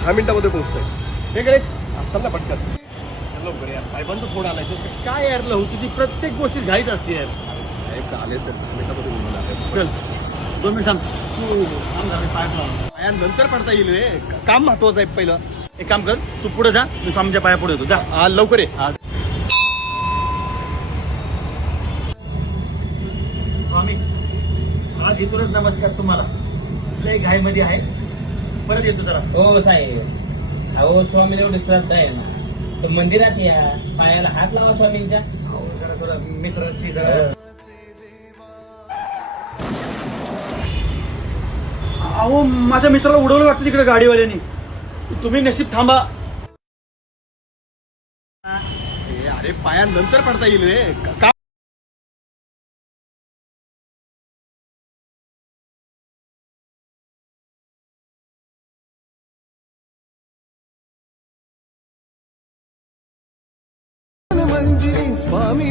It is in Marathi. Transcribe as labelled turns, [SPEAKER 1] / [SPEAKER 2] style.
[SPEAKER 1] दहा मिनिटामध्ये पोहोचतोय. हे गणेश हा, चल ना पटकन. लवकर यार साहेबांचा फोन आलाय तो.
[SPEAKER 2] काय यार लहू तुझी प्रत्येक गोष्टी घाईत असते यार.
[SPEAKER 1] साहेब आले तर दहा मिनिटामध्ये बोलून आले.
[SPEAKER 2] चल दोन मिनिट थांब. तू जरा, मी पाय नंतर पडता येईल रे. काम महत्वाचं आहे पहिलं. एक काम कर तू पुढे जा मी स्वामीच्या पाया पुढे येतो. जा.
[SPEAKER 1] हा लवकर ये.
[SPEAKER 2] हा. स्वामी आज इथूनच नमस्कार तुम्हाला. लय घाईमध्ये आहे. परत येतो जरा.
[SPEAKER 3] हो साहेब. अहो स्वामीला एवढी श्रद्धा आहे ना. तर मंदिरात या. पायाला हात लावा स्वामींच्या.
[SPEAKER 2] अहो, जरा थोडं मित्राची जरा अहो माझ्या मित्राला उडवलं वाटतं तिकडे गाडीवाल्यानी. तुम्ही नशीब थांबा.
[SPEAKER 1] ए, अरे पाया नंतर पडता येईल रे. का- का
[SPEAKER 4] मंदिरी स्वामी